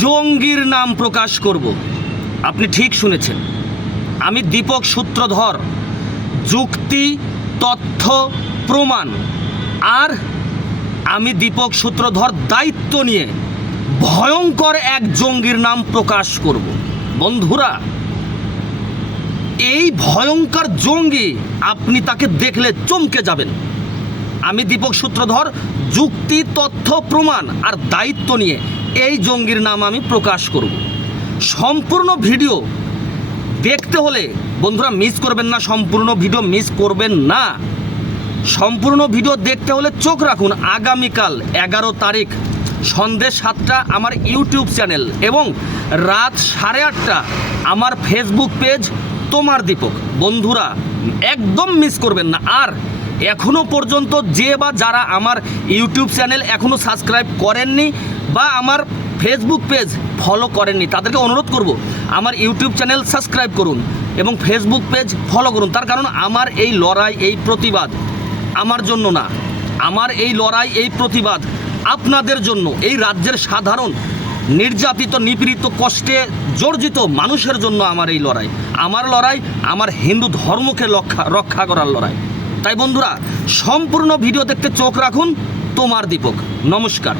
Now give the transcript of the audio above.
জঙ্গির নাম প্রকাশ করব। আপনি ঠিক শুনেছেন। আমি দীপক সূত্রধর। যুক্তি, তথ্য, প্রমাণ। আর আমি দীপক সূত্রধর দায়িত্ব নিয়ে ভয়ঙ্কর এক জঙ্গির নাম প্রকাশ করব। বন্ধুরা, এই ভয়ঙ্কর জঙ্গি আপনি তাকে দেখলে চমকে যাবেন। আমি দীপক সূত্রধর, যুক্তি, তথ্য, প্রমাণ আর দায়িত্ব নিয়ে এই জঙ্গির নাম আমি প্রকাশ করব। সম্পূর্ণ ভিডিও দেখতে হলে বন্ধুরা মিস করবেন না, সম্পূর্ণ ভিডিও মিস করবেন না। সম্পূর্ণ ভিডিও দেখতে হলে চোখ রাখুন, আগামীকাল এগারো তারিখ সন্ধ্যে সাতটা আমার ইউটিউব চ্যানেল এবং রাত সাড়ে আটটা আমার ফেসবুক পেজ তোমার দীপক। বন্ধুরা, একদম মিস করবেন না। আর এখনও পর্যন্ত যে বা যারা আমার ইউটিউব চ্যানেল এখনও সাবস্ক্রাইব করেননি বা আমার ফেসবুক পেজ ফলো করেননি, তাদেরকে অনুরোধ করব আমার ইউটিউব চ্যানেল সাবস্ক্রাইব করুন এবং ফেসবুক পেজ ফলো করুন। তার কারণ আমার এই লড়াই, এই প্রতিবাদ আমার জন্য না। আমার এই লড়াই, এই প্রতিবাদ আপনাদের জন্য। এই রাজ্যের সাধারণ, নির্যাতিত, নিপীড়িত, কষ্টে জর্জিত মানুষের জন্য আমার এই লড়াই। আমার লড়াই, আমার হিন্দু ধর্মকে রক্ষা রক্ষা করার লড়াই। তাই বন্ধুরা সম্পূর্ণ ভিডিও দেখতে চোখ রাখুন। তোমার দীপক নমস্কার।